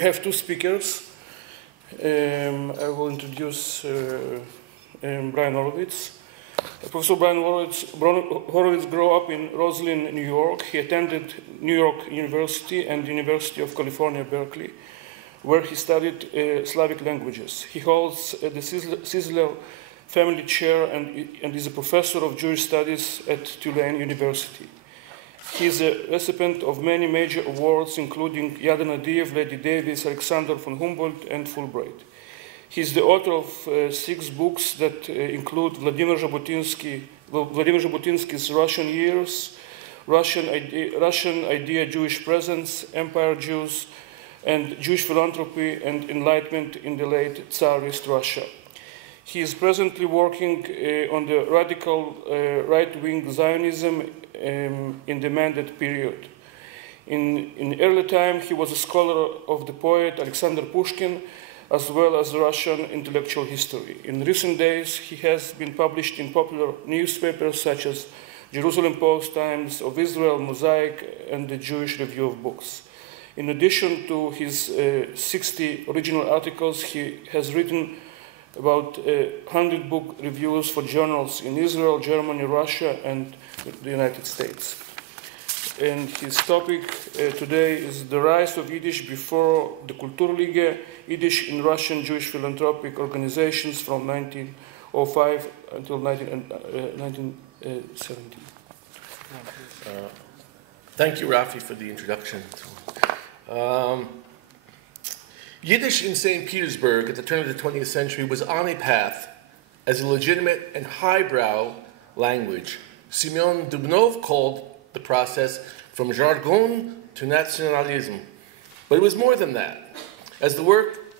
We have two speakers. I will introduce Brian Horowitz. Professor Brian Horowitz grew up in Roslyn, New York. He attended New York University and the University of California, Berkeley, where he studied Slavic languages. He holds the Sisler Family Chair and is a professor of Jewish Studies at Tulane University. He is a recipient of many major awards, including Yad Nadiv, Lady Davis, Alexander von Humboldt, and Fulbright. He is the author of 6 books that include Vladimir Zhabotinsky's Russian Years, Russian Idea, Jewish Presence, Empire Jews, and Jewish Philanthropy and Enlightenment in the Late Tsarist Russia. He is presently working on the radical right-wing Zionism in the Mandate period. In early time, he was a scholar of the poet Alexander Pushkin, as well as Russian intellectual history. In recent days, he has been published in popular newspapers such as Jerusalem Post, Times of Israel, Mosaic, and the Jewish Review of Books. In addition to his 60 original articles, he has written about 100 book reviews for journals in Israel, Germany, Russia, and the United States. And his topic today is the rise of Yiddish before the Kulturlige, Yiddish in Russian Jewish philanthropic organizations from 1905 until 1970. Thank you, Rafi, for the introduction. Yiddish in St. Petersburg at the turn of the 20th century was on a path as a legitimate and highbrow language. Simeon Dubnov called the process from jargon to nationalism. But it was more than that. As the work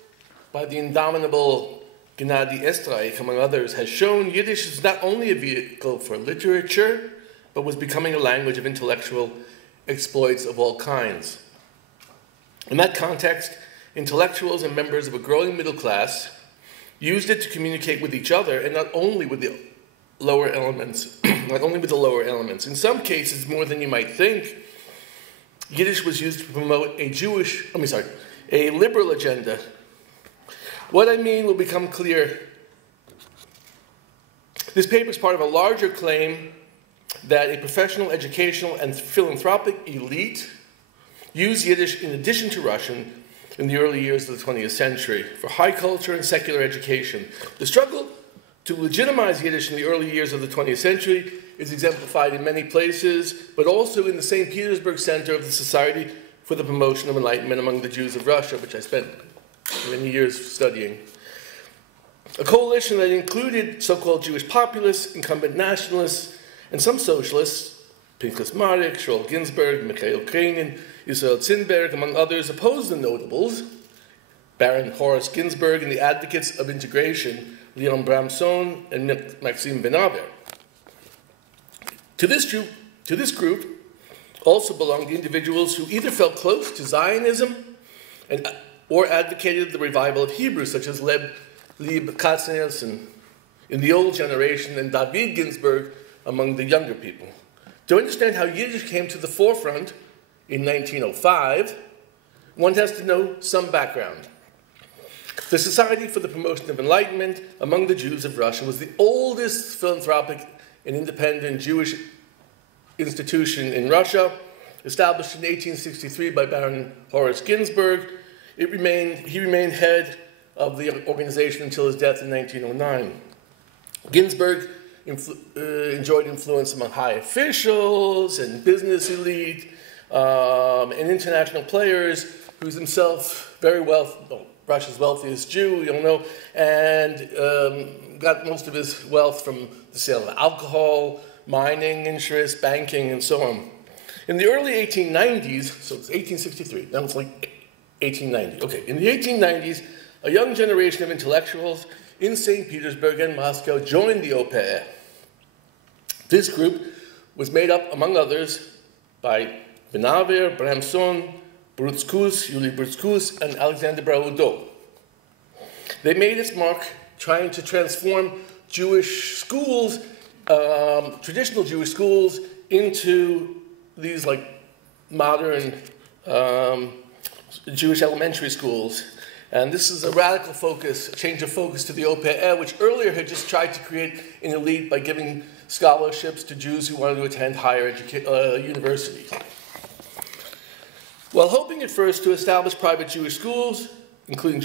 by the indomitable Gennady Estreich, among others, has shown, Yiddish is not only a vehicle for literature, but was becoming a language of intellectual exploits of all kinds. In that context, intellectuals and members of a growing middle class used it to communicate with each other, and not only with the lower elements, In some cases, more than you might think, Yiddish was used to promote a liberal agenda. What I mean will become clear. This paper is part of a larger claim that a professional, educational, and philanthropic elite used Yiddish in addition to Russian in the early years of the 20th century for high culture and secular education. The struggle to legitimize Yiddish in the early years of the 20th century is exemplified in many places, but also in the St. Petersburg Center of the Society for the Promotion of Enlightenment Among the Jews of Russia, which I spent many years studying. A coalition that included so-called Jewish populists, incumbent nationalists, and some socialists, Pinchas Marek, Shaul Ginsberg, Mikhail Kreinin, Yisrael Zinberg, among others, opposed the notables, Baron Horace Ginsberg, and the advocates of integration, Leon Bramson and Maxime Benaver. To this group also belonged individuals who either felt close to Zionism or advocated the revival of Hebrew, such as Leib Katznelson in the old generation and David Ginsberg among the younger people. To understand how Yiddish came to the forefront in 1905, one has to know some background. The Society for the Promotion of Enlightenment Among the Jews of Russia was the oldest philanthropic and independent Jewish institution in Russia, established in 1863 by Baron Horace Ginsberg. He remained head of the organization until his death in 1909. Ginsberg enjoyed influence among high officials and business elite and international players, who's himself very Russia's wealthiest Jew, you'll know, and got most of his wealth from the sale of alcohol, mining interests, banking, and so on. In the early 1890s, so it's 1863, now it's like 1890. Okay, in the 1890s, a young generation of intellectuals in St. Petersburg and Moscow joined the OPR. This group was made up, among others, by Benaver, Bramson, Brutzkus, Yuli Brutzkus, and Alexander Braudot. They made its mark trying to transform Jewish schools, traditional Jewish schools, into these like modern Jewish elementary schools. And this is a radical focus, a change of focus to the OPR, which earlier had just tried to create an elite by giving scholarships to Jews who wanted to attend higher universities. While hoping at first to establish private Jewish schools, including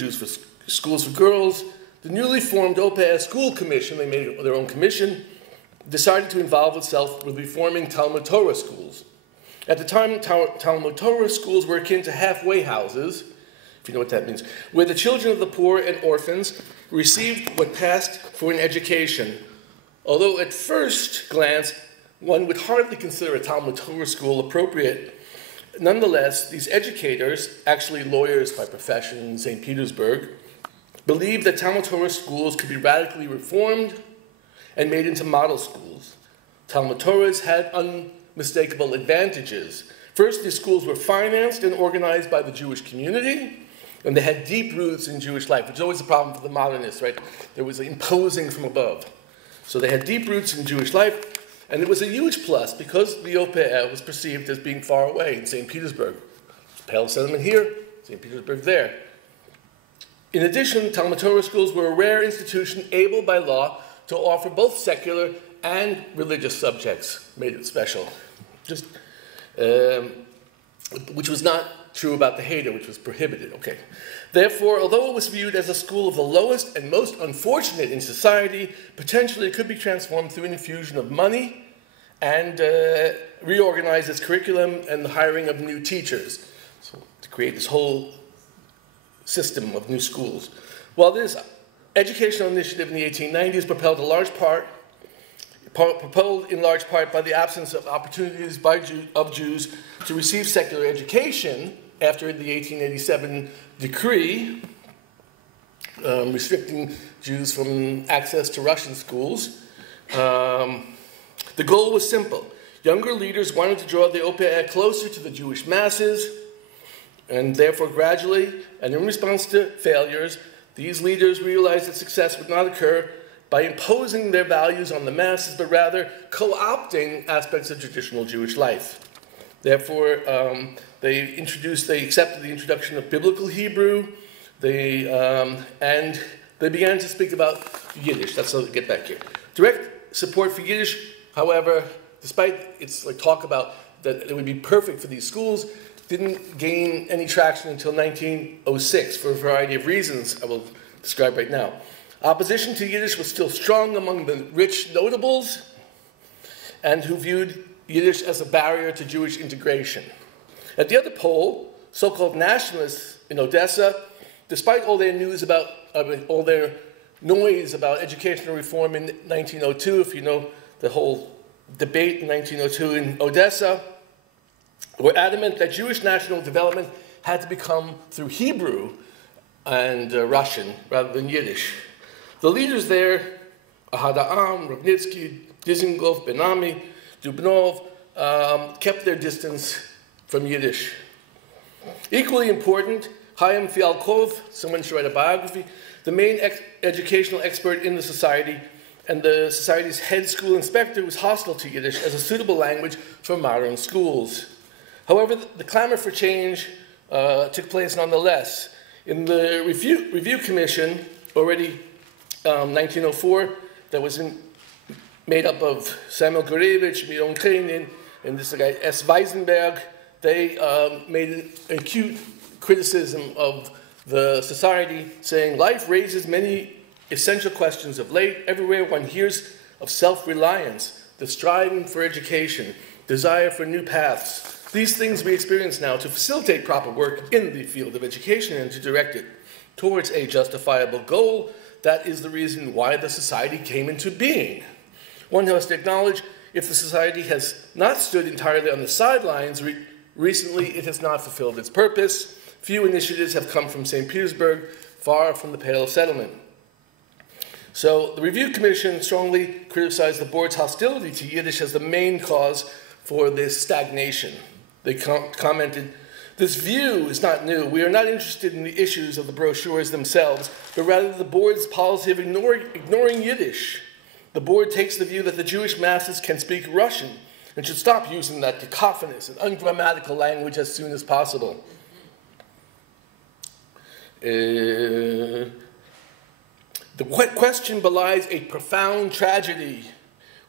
schools for girls, the newly formed OPR School Commission, they made their own commission, decided to involve itself with reforming Talmud Torah schools. At the time, Talmud Torah schools were akin to halfway houses, if you know what that means, where the children of the poor and orphans received what passed for an education. Although at first glance, one would hardly consider a Talmud Torah school appropriate, nonetheless, these educators, actually lawyers by profession in St. Petersburg, believed that Talmud Torah schools could be radically reformed and made into model schools. Talmud Torahs had unmistakable advantages. First, these schools were financed and organized by the Jewish community, and they had deep roots in Jewish life, which is always a problem for the modernists, right? There was imposing from above. So they had deep roots in Jewish life, and it was a huge plus because the OPR was perceived as being far away in St. Petersburg. Pale settlement here, St. Petersburg there. In addition, Talmud Torah schools were a rare institution able by law to offer both secular and religious subjects, made it special. Which was not true about the Heder, which was prohibited. Okay. Therefore, although it was viewed as a school of the lowest and most unfortunate in society, potentially it could be transformed through an infusion of money and reorganize its curriculum and the hiring of new teachers. So to create this whole system of new schools. While this educational initiative in the 1890s propelled in large part by the absence of opportunities of Jews to receive secular education after the 1887 decree restricting Jews from access to Russian schools, the goal was simple. Younger leaders wanted to draw the OPR closer to the Jewish masses, and therefore gradually, and in response to failures, these leaders realized that success would not occur by imposing their values on the masses, but rather co-opting aspects of traditional Jewish life. Therefore, they accepted the introduction of biblical Hebrew, and they began to speak about Yiddish. That's how they get back here. Direct support for Yiddish, however, despite its talk about that it would be perfect for these schools, didn't gain any traction until 1906 for a variety of reasons I will describe right now. Opposition to Yiddish was still strong among the rich notables and who viewed Yiddish as a barrier to Jewish integration. At the other pole, so-called nationalists in Odessa, despite all their noise about educational reform in 1902, if you know the whole debate in 1902 in Odessa, were adamant that Jewish national development had to become through Hebrew and Russian rather than Yiddish. The leaders there, Ahad Ha'am, Rubnitsky, Dizengoff, Ben-Ami, Dubnov, kept their distance from Yiddish. Equally important, Chaim Fialkov, someone should write a biography, the main educational expert in the society, and the society's head school inspector was hostile to Yiddish as a suitable language for modern schools. However, the clamor for change took place nonetheless. In the review commission, already 1904, that was made up of Samuel Gorevich, Miron Kreinin, and this guy S. Weisenberg, they made an acute criticism of the society, saying, life raises many essential questions of late. Everywhere one hears of self-reliance, the striving for education, desire for new paths. These things we experience now to facilitate proper work in the field of education and to direct it towards a justifiable goal. That is the reason why the society came into being. One has to acknowledge, if the society has not stood entirely on the sidelines, recently it has not fulfilled its purpose. Few initiatives have come from St. Petersburg, far from the Pale settlement. So the Review Commission strongly criticized the board's hostility to Yiddish as the main cause for this stagnation. They commented, this view is not new. We are not interested in the issues of the brochures themselves, but rather the board's policy of ignoring Yiddish. The board takes the view that the Jewish masses can speak Russian and should stop using that cacophonous and ungrammatical language as soon as possible. The question belies a profound tragedy.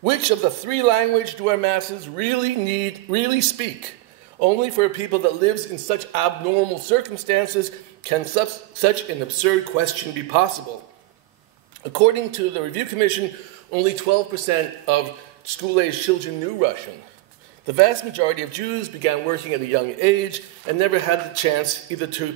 Which of the three languages do our masses really speak? Only for a people that lives in such abnormal circumstances can such an absurd question be possible. According to the Review Commission, only 12% of school-aged children knew Russian. The vast majority of Jews began working at a young age and never had the chance either to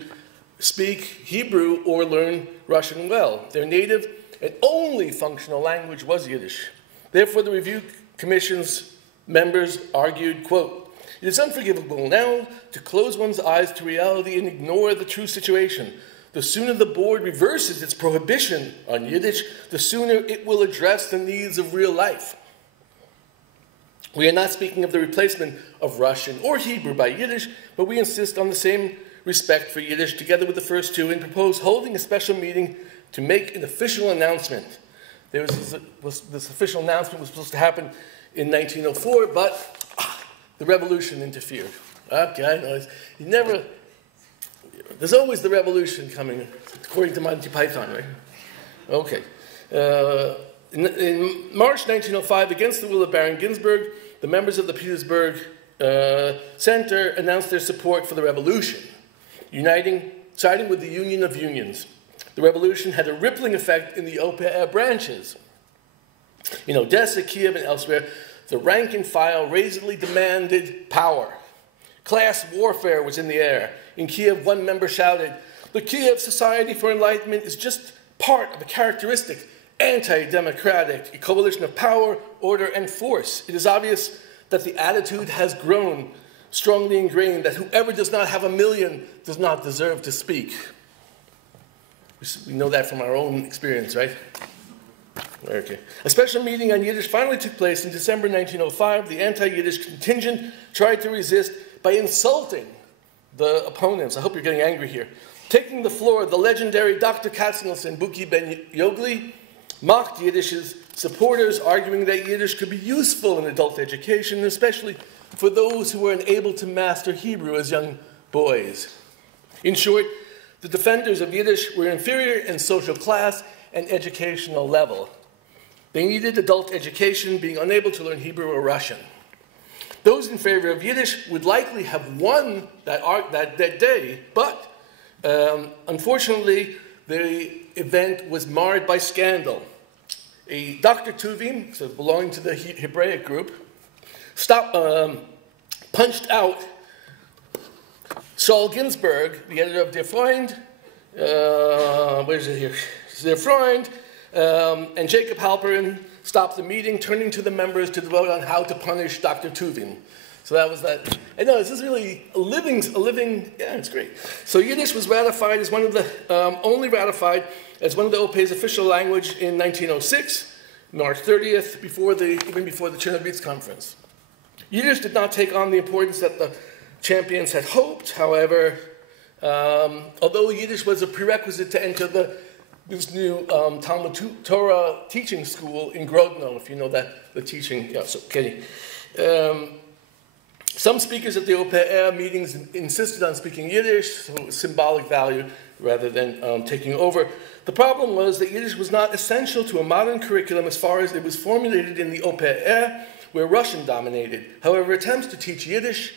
speak Hebrew or learn Russian well. Their native and only functional language was Yiddish. Therefore, the Review Commission's members argued, quote, "It is unforgivable now to close one's eyes to reality and ignore the true situation. The sooner the board reverses its prohibition on Yiddish, the sooner it will address the needs of real life. We are not speaking of the replacement of Russian or Hebrew by Yiddish, but we insist on the same respect for Yiddish together with the first two and propose holding a special meeting to make an official announcement." This official announcement was supposed to happen in 1904, but the revolution interfered. Okay, I know. There's always the revolution coming, according to Monty Python, right? Okay. In March 1905, against the will of Baron Ginsburg, the members of the Petersburg Center announced their support for the revolution, siding with the Union of Unions. The revolution had a rippling effect in the OPR branches. In Odessa, Kiev, and elsewhere, the rank and file raisingly demanded power. Class warfare was in the air. In Kiev, one member shouted, "The Kiev Society for Enlightenment is just part of a characteristic anti-democratic coalition of power, order, and force. It is obvious that the attitude has grown strongly ingrained that whoever does not have a million does not deserve to speak." We know that from our own experience, right? Okay. A special meeting on Yiddish finally took place in December 1905. The anti-Yiddish contingent tried to resist by insulting the opponents. I hope you're getting angry here. Taking the floor, the legendary Dr. Katznels and Buki Ben Yogli mocked Yiddish's supporters, arguing that Yiddish could be useful in adult education, especially for those who were unable to master Hebrew as young boys. In short, the defenders of Yiddish were inferior in social class and educational level. They needed adult education, being unable to learn Hebrew or Russian. Those in favor of Yiddish would likely have won that day, but unfortunately, the event was marred by scandal. A Dr. Tuvim, so belonging to the Hebraic group, punched out Saul Ginsburg, the editor of Der Freund, where is it here? Der Freund, and Jacob Halperin stopped the meeting, turning to the members to vote on how to punish Dr. Tuvim. So that was that. And no, this is really a living, yeah, it's great. So Yiddish was ratified as one of the, only ratified as one of the OP's official language in 1906, March 30th, even before the Chernovitz conference. Yiddish did not take on the importance that the champions had hoped, however, although Yiddish was a prerequisite to enter this new Talmud Torah teaching school in Grodno, if you know that, the teaching, yeah, so, okay. Some speakers at the OPR meetings insisted on speaking Yiddish, so symbolic value rather than taking over. The problem was that Yiddish was not essential to a modern curriculum as far as it was formulated in the OPR, where Russian dominated. However, attempts to teach Yiddish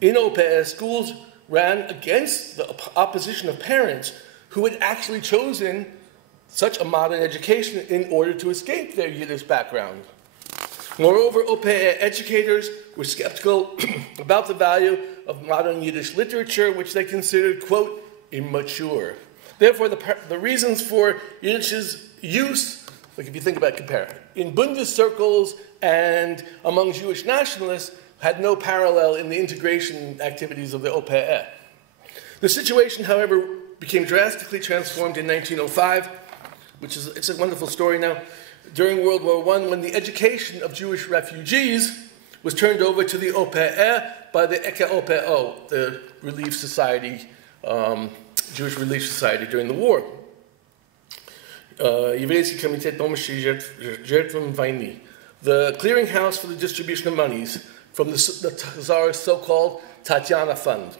in OPR schools ran against the opposition of parents who had actually chosen such a modern education in order to escape their Yiddish background. Moreover, OPR educators were skeptical about the value of modern Yiddish literature, which they considered, quote, immature. Therefore, the reasons for Yiddish's use, like if you think about compare, in Bundes circles and among Jewish nationalists, had no parallel in the integration activities of the OPR. The situation, however, became drastically transformed in 1905, it's a wonderful story now, during World War I, when the education of Jewish refugees was turned over to the OPR by the Eke OPO, the Relief Society, Jewish Relief Society during the war. Еврейский комитет помощи жертвам войны, the clearinghouse for the distribution of monies from the Tsar's so-called Tatiana Fund.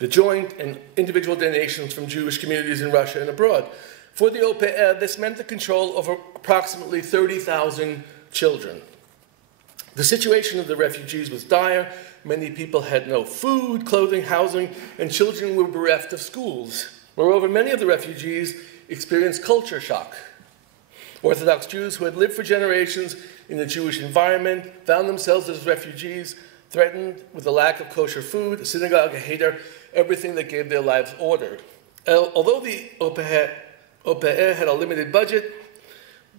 the joint and individual donations from Jewish communities in Russia and abroad. For the OPR, this meant the control over approximately 30,000 children. The situation of the refugees was dire. Many people had no food, clothing, housing, and children were bereft of schools. Moreover, many of the refugees experienced culture shock. Orthodox Jews who had lived for generations in a Jewish environment found themselves as refugees, threatened with the lack of kosher food, a synagogue, a heder, everything that gave their lives order. Although the OPR had a limited budget,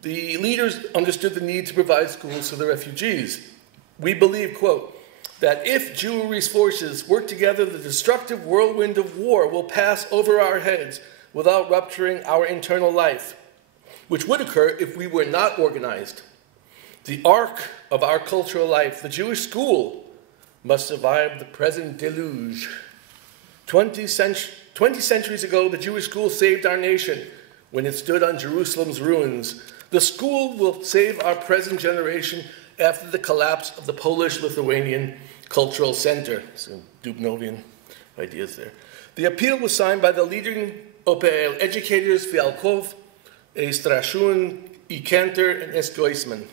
the leaders understood the need to provide schools for the refugees. We believe, quote, that if Jewry's forces work together, the destructive whirlwind of war will pass over our heads without rupturing our internal life, which would occur if we were not organized. The arc of our cultural life, the Jewish school, must survive the present deluge. 20 centuries ago, the Jewish school saved our nation when it stood on Jerusalem's ruins. The school will save our present generation after the collapse of the Polish-Lithuanian Cultural Center. Some Dubnovian ideas there. The appeal was signed by the leading OPL educators, Fialkov, Strashun, Kanter, and Goisman.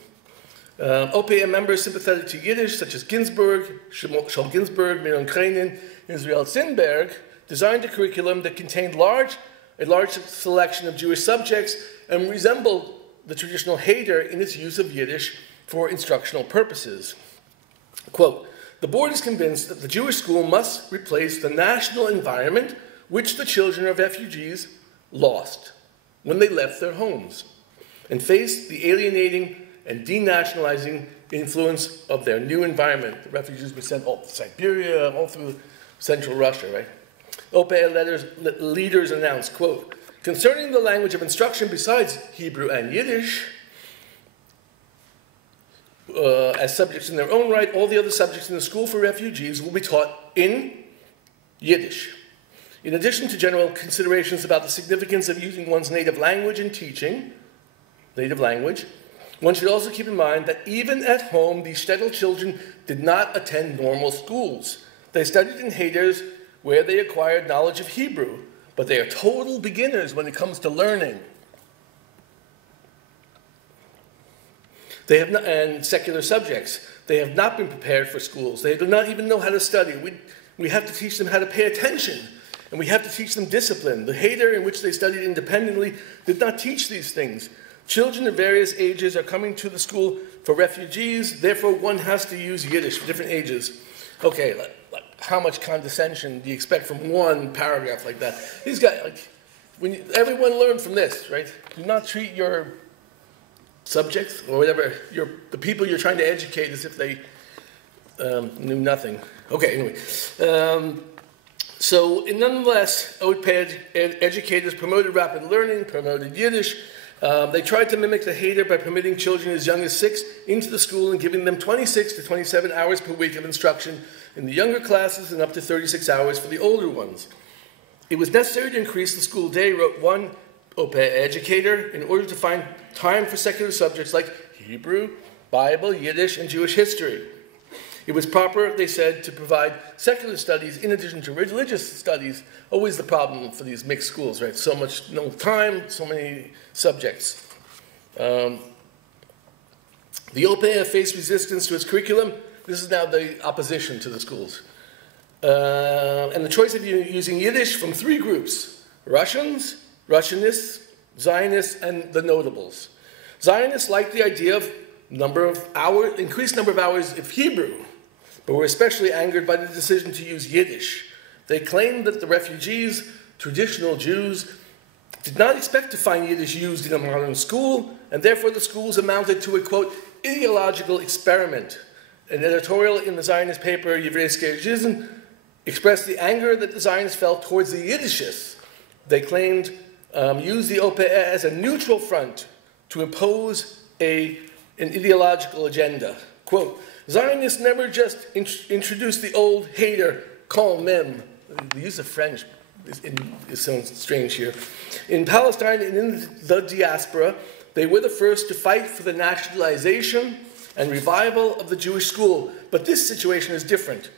OPM members sympathetic to Yiddish, such as Ginsburg, Shol Ginsburg, Miron Kreinin, Israel Zinberg, designed a curriculum that contained a large selection of Jewish subjects and resembled the traditional heder in its use of Yiddish for instructional purposes. Quote, the board is convinced that the Jewish school must replace the national environment which the children of refugees lost when they left their homes and faced the alienating and denationalizing influence of their new environment. The refugees were sent all to Siberia, all through central Russia, right? OPL leaders announced, quote, concerning the language of instruction besides Hebrew and Yiddish, as subjects in their own right, all the other subjects in the school for refugees will be taught in Yiddish. In addition to general considerations about the significance of using one's native language in teaching, native language, one should also keep in mind that even at home, these shtetl children did not attend normal schools. They studied in heders where they acquired knowledge of Hebrew, but they are total beginners when it comes to learning. They have not, and secular subjects. They have not been prepared for schools. They do not even know how to study. We have to teach them how to pay attention, and we have to teach them discipline. The heder in which they studied independently did not teach these things. Children of various ages are coming to the school for refugees, therefore one has to use Yiddish for different ages. Okay, like how much condescension do you expect from one paragraph like that? These guys, everyone learned from this, right? Do not treat your subjects or whatever, the people you're trying to educate as if they knew nothing. Okay, anyway. So nonetheless, OPE educators promoted rapid learning, promoted Yiddish. They tried to mimic the heder by permitting children as young as 6 into the school and giving them 26 to 27 hours per week of instruction in the younger classes and up to 36 hours for the older ones. It was necessary to increase the school day, wrote one OPE educator, in order to find time for secular subjects like Hebrew, Bible, Yiddish, and Jewish history. It was proper, they said, to provide secular studies in addition to religious studies. Always the problem for these mixed schools, right? So much no time, so many subjects. The OPE faced resistance to its curriculum. This is now the opposition to the schools. And the choice of using Yiddish from 3 groups: Russians, Russianists, Zionists, and the notables. Zionists liked the idea of increased number of hours of Hebrew, but were especially angered by the decision to use Yiddish. They claimed that the refugees, traditional Jews, did not expect to find Yiddish used in a modern school, and therefore the schools amounted to a, quote, ideological experiment. An editorial in the Zionist paper, Yevreiske Zizn, expressed the anger that the Zionists felt towards the Yiddishists. They claimed used the OPE as a neutral front to impose an ideological agenda. Quote, Zionists never just introduced the old heder, quand même. The use of French sounds strange here. In Palestine and in the diaspora, they were the first to fight for the nationalization and revival of the Jewish school. But this situation is different.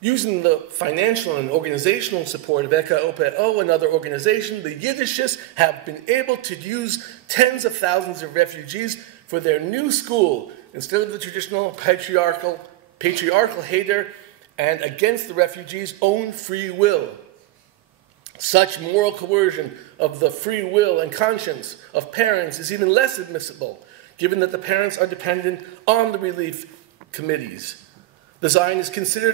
Using the financial and organizational support of Eka OPO and other organizations, the Yiddishists have been able to use tens of thousands of refugees for their new school instead of the traditional patriarchal Heder and against the refugees' own free will. Such moral coercion of the free will and conscience of parents is even less admissible, given that the parents are dependent on the relief committees. The Zionists consider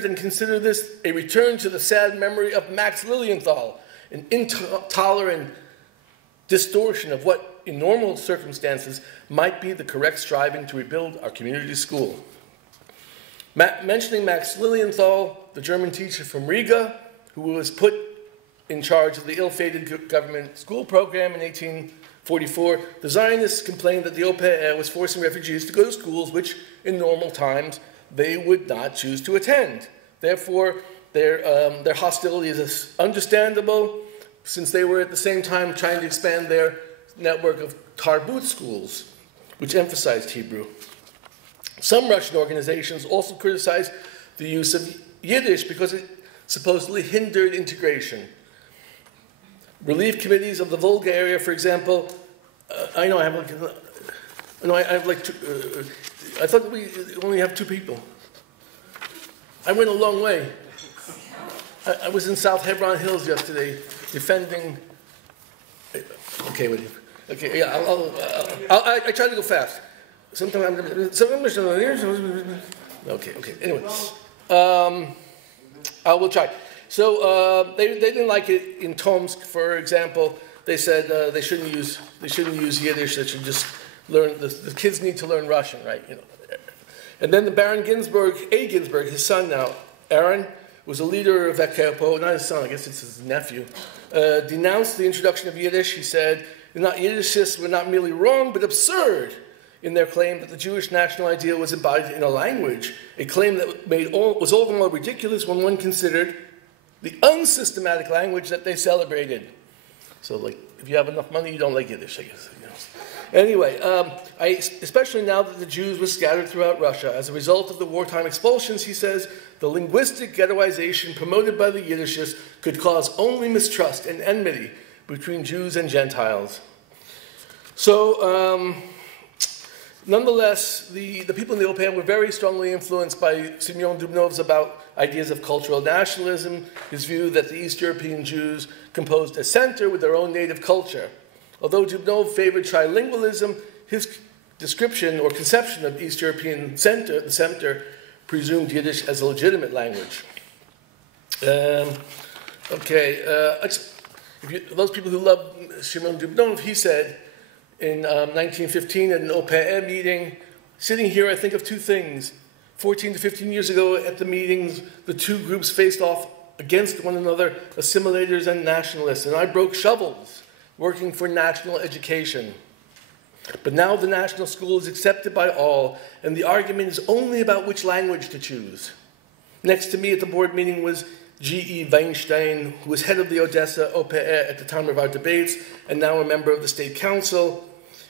this a return to the sad memory of Max Lilienthal, an intolerant distortion of what, in normal circumstances, might be the correct striving to rebuild our community school. Mentioning Max Lilienthal, the German teacher from Riga, who was put in charge of the ill-fated government school program in 1844, the Zionists complained that the OPR was forcing refugees to go to schools which, in normal times, they would not choose to attend. Therefore, their hostility is understandable, since they were at the same time trying to expand their network of tarbut schools, which emphasized Hebrew. Some Russian organizations also criticized the use of Yiddish because it supposedly hindered integration. Relief committees of the Volga area, for example, I thought we only have 2 people. I went a long way. I was in South Hebron Hills yesterday defending. Okay, wait. Okay, yeah, I try to go fast. Sometimes. Okay. Anyway, I will try. So they didn't like it in Tomsk, for example. They said they shouldn't use Yiddish. They should just learn. The kids need to learn Russian, right? You know. And then the Baron Ginsburg, his son now, Aaron, was a leader of Eka, not his son, I guess it's his nephew, denounced the introduction of Yiddish. He said, Yiddishists were not merely wrong, but absurd in their claim that the Jewish national ideal was embodied in a language, a claim that was all the more ridiculous when one considered the unsystematic language that they celebrated. So, like, if you have enough money, you don't like Yiddish, I guess. You know. Anyway, especially now that the Jews were scattered throughout Russia, as a result of the wartime expulsions, he says, the linguistic ghettoization promoted by the Yiddishists could cause only mistrust and enmity between Jews and Gentiles. So, nonetheless, the people in the OPM were very strongly influenced by Simeon Dubnov's about ideas of cultural nationalism, his view that the East European Jews composed a center with their own native culture. Although Dubnov favored trilingualism, his description or conception of East European center, the center, presumed Yiddish as a legitimate language. Those people who love Shimon Dubnov, he said in 1915 at an OPM meeting, sitting here I think of 2 things. 14 to 15 years ago at the meetings, the 2 groups faced off against one another, assimilators and nationalists, and I broke shovels working for national education. But now the national school is accepted by all, and the argument is only about which language to choose. Next to me at the board meeting was G.E. Weinstein, who was head of the Odessa OPR at the time of our debates, and now a member of the State Council.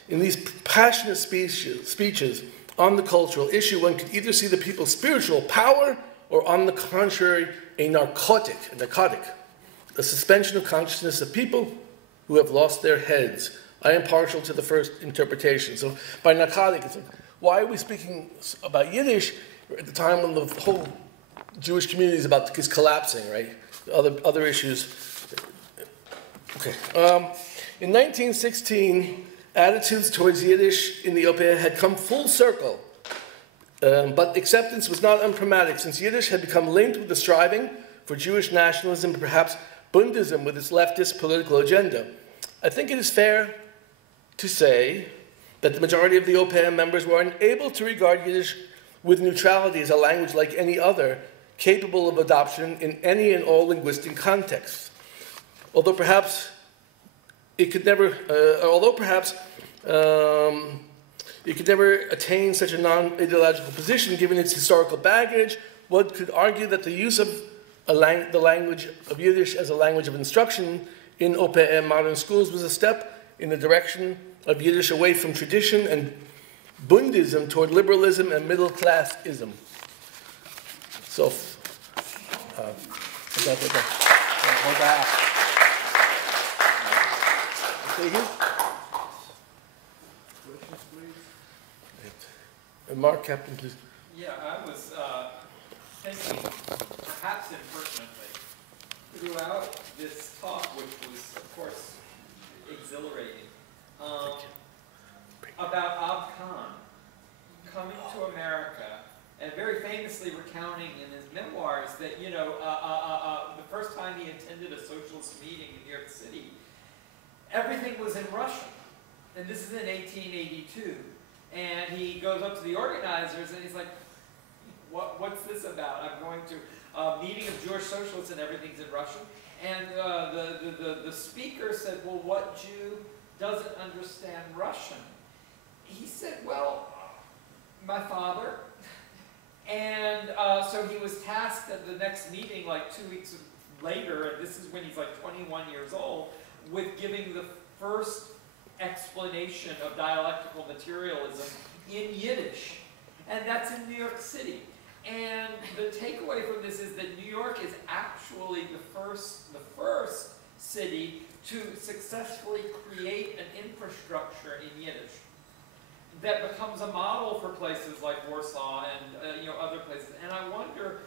In these passionate speeches on the cultural issue, one could either see the people's spiritual power, or on the contrary, a narcotic, a suspension of consciousness of people who have lost their heads. I am partial to the first interpretation. So by narcotic, it's like, why are we speaking about Yiddish at the time when the whole Jewish community is collapsing, right? Other issues. Okay. In 1916, attitudes towards Yiddish in the OPR had come full circle, but acceptance was not unpragmatic, since Yiddish had become linked with the striving for Jewish nationalism and perhaps Bundism with its leftist political agenda. I think it is fair to say that the majority of the OPM members were unable to regard Yiddish with neutrality as a language like any other, capable of adoption in any and all linguistic contexts. Although perhaps it could never attain such a non-ideological position given its historical baggage, one could argue that the use of the language of Yiddish as a language of instruction in OPM modern schools was a step in the direction of Yiddish away from tradition and Bundism toward liberalism and middle-classism. So, Mark, Captain, please. Yeah, I was thinking, perhaps impertinently, throughout this talk, which was, of course, exhilarating, about Ab Khan coming to America and very famously recounting in his memoirs that, you know, the first time he attended a socialist meeting in New York City, everything was in Russian. And this is in 1882. And he goes up to the organizers and he's like, what's this about? I'm going to a meeting of Jewish socialists and everything's in Russian. And the speaker said, well, what Jew doesn't understand Russian? He said, well, my father. And so he was tasked at the next meeting, like 2 weeks later, and this is when he's like 21 years old, with giving the first explanation of dialectical materialism in Yiddish. And that's in New York City. And the takeaway from this is that New York is actually the first city to successfully create an infrastructure in Yiddish that becomes a model for places like Warsaw and other places. And I wonder,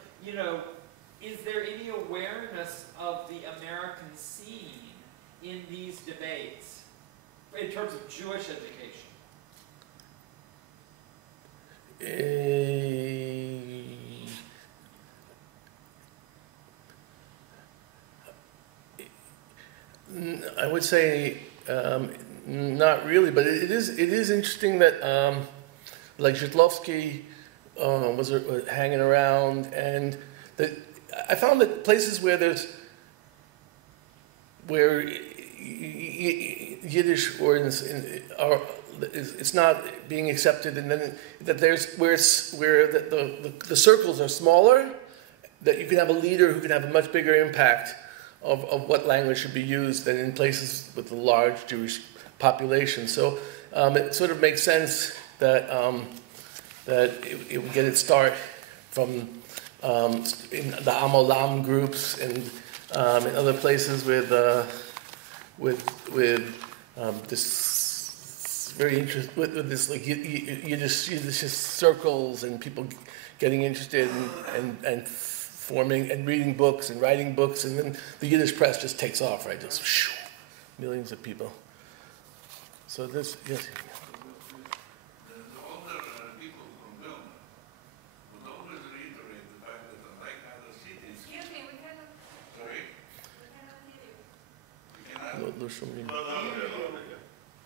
is there any awareness of the American scene in these debates in terms of Jewish education? I would say not really, but it is interesting that like Zhitlovsky was hanging around, and that I found that places where Yiddish it's not being accepted, and then that there's where the circles are smaller, that you can have a leader who can have a much bigger impact of what language should be used than in places with a large Jewish population. So it sort of makes sense that it would get its start from in the Amolam groups and in other places with this very interest with this like Yiddish circles and people getting interested and forming and reading books and writing books, and then the Yiddish press just takes off, right? Just millions of people. So this, yes. The older people from Vilna would always reiterate the fact that unlike other cities. Excuse me, we cannot. Sorry? We cannot hear you.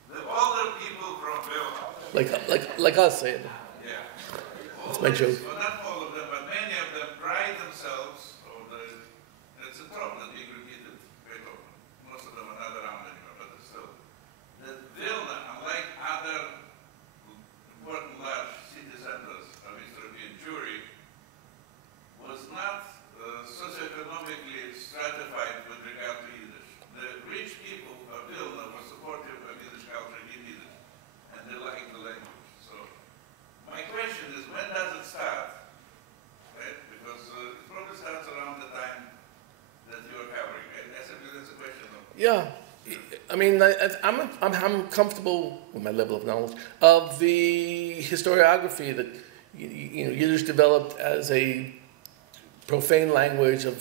The older people from Vilna. Like us, say it. Yeah. That's my joke. Well, not all of them, but many of them pride themselves, it's a problem being repeated very often. Most of them are not around anymore, but still. That Vilna, unlike other important large city centers of East European Jewry, was not socioeconomically stratified with regard to Yiddish. The rich people of Vilna were supportive of Yiddish culture in Yiddish, and they liked the language. So my question is, when does it start? Right? Because it probably starts around the time that you are covering. Right? That's a question of... Yeah. I mean, I'm comfortable with my level of knowledge of the historiography that Yiddish developed as a profane language of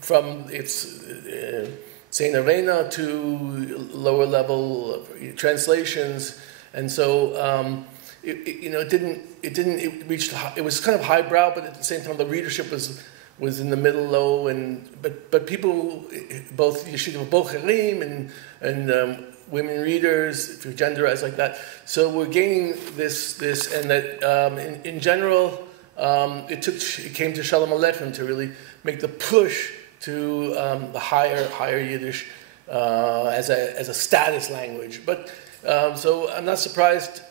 from its Saint Arena to lower level translations, and so it reached. It was kind of highbrow, but at the same time the readership was in the middle low, but people, both Yeshiva Bocherim and women readers, if you genderize like that. So we're gaining this, and that in general, it came to Shalom Aleichem to really make the push to the higher Yiddish as a status language. But so I'm not surprised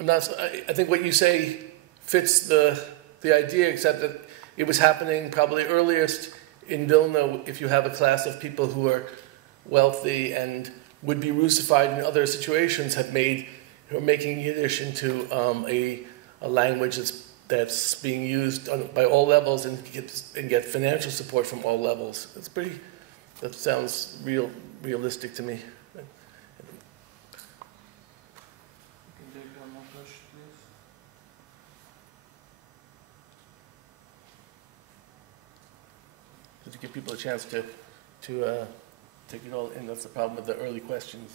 I think what you say fits the idea, except that it was happening probably earliest in Vilna if you have a class of people who are wealthy and would be Russified in other situations, who are making Yiddish into a language that's that's being used by all levels and get financial support from all levels. That sounds realistic to me. To give people a chance to take it all in. That's the problem with the early questions.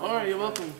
All right, you're welcome.